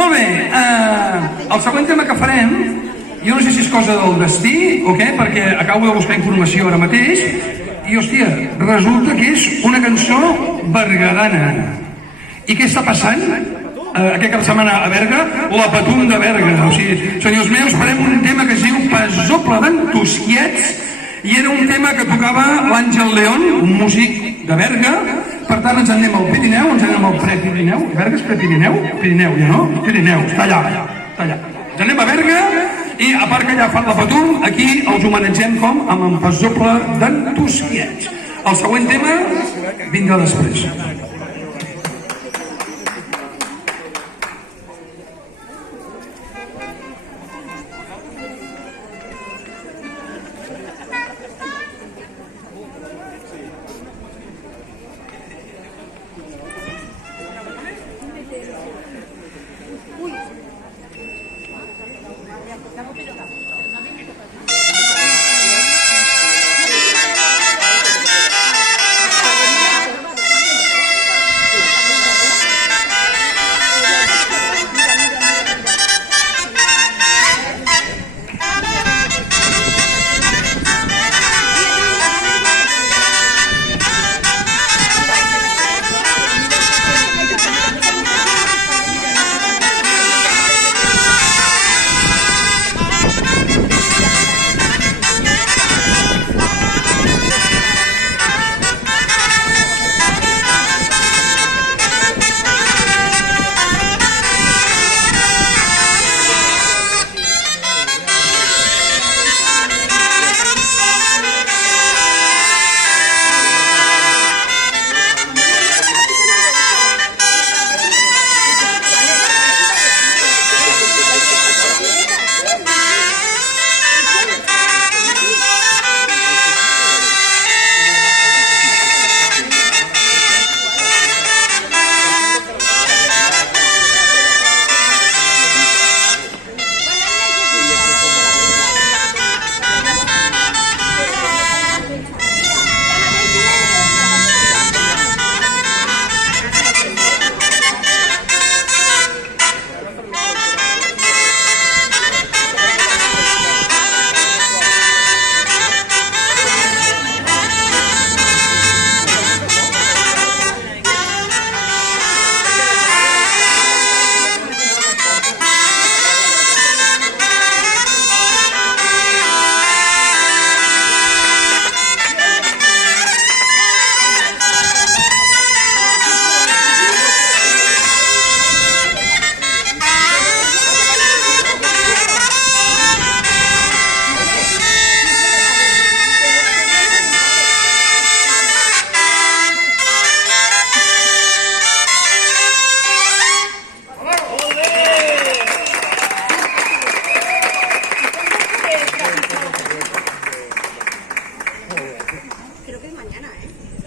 Molt bé, el següent tema que farem, jo no sé si és cosa del destí o què, perquè acabo de buscar informació ara mateix, i hòstia, resulta que és una cançó berguedana. I què està passant aquest cap de setmana a Berga? La Patum de Berga. O sigui, senyors meus, farem un tema que es diu Pasoble d'Entusquiets, i era un tema que tocava l'Àngel León, un músic de Berga. Per tant, ens anem al Pirineu, ens anem al Prepirineu. Berga és Prepirineu? Pirineu, ja no? Pirineu, està allà, està allà. Ens anem a Berga, i a part que allà fan la Patum, aquí els homenatgem com amb en Pasoble d'Entusquiets. El següent tema vindrà després.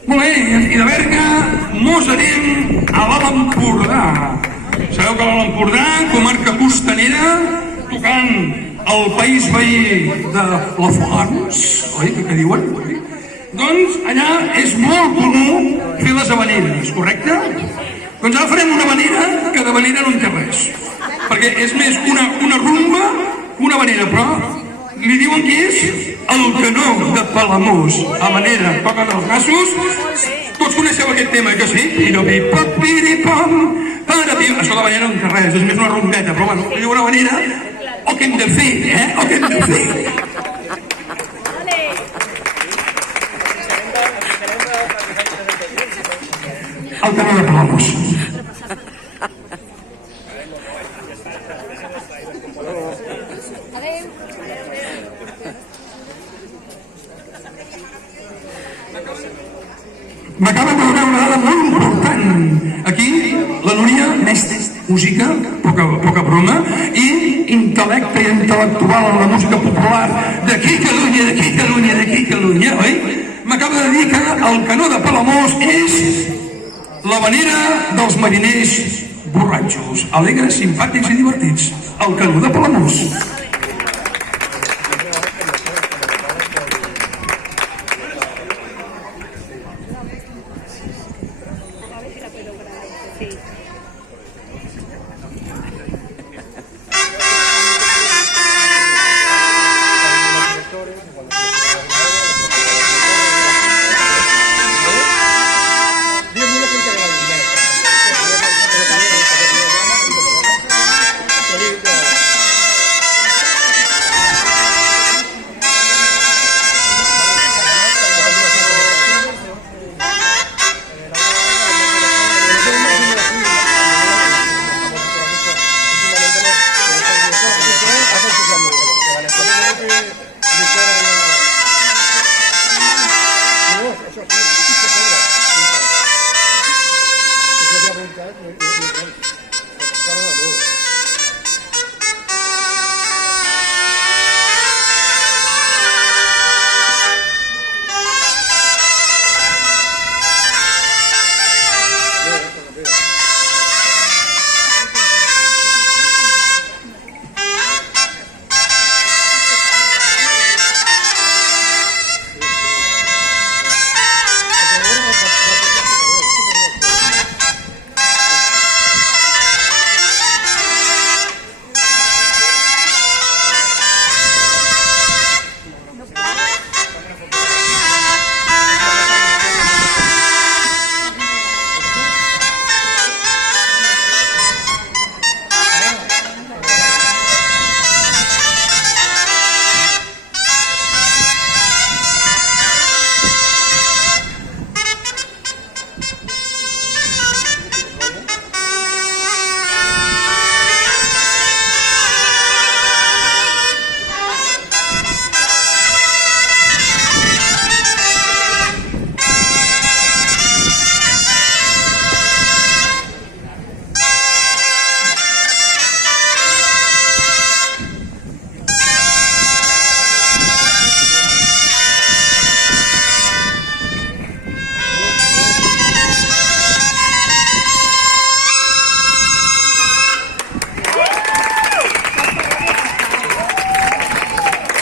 Molt bé, i de Berga mos anem a l'Alt Empordà. Sabeu que l'Alt Empordà, comarca costanera, tocant el país veí de la Flans, oi? Què diuen? Doncs allà és molt comú fer les havaneres, correcte? Doncs ara farem una havanera que d'havanera no en té res. Perquè és més una rumba que una havanera, però li diuen que és el canó de Palamós. Havanera, toquen els nassos. Tots coneixeu aquest tema, que sí? Piripop, piripom, parapim. Això d'havanera no en té res, és més una rumbeta, però bueno, li diuen havanera. O què hem de fer, O què hem de fer? El canó de Palamós. M'acaben de donar una dada molt important. Aquí, la Núria, mestre, música, poca broma, i intel·lecte i intel·lectual en la música popular d'aquí Catalunya, oi? M'acaba de dir que el canó de Palamós és l'havanera dels mariners borratxos, alegres, simpàtics i divertits. El canó de Palamós. Gràcies.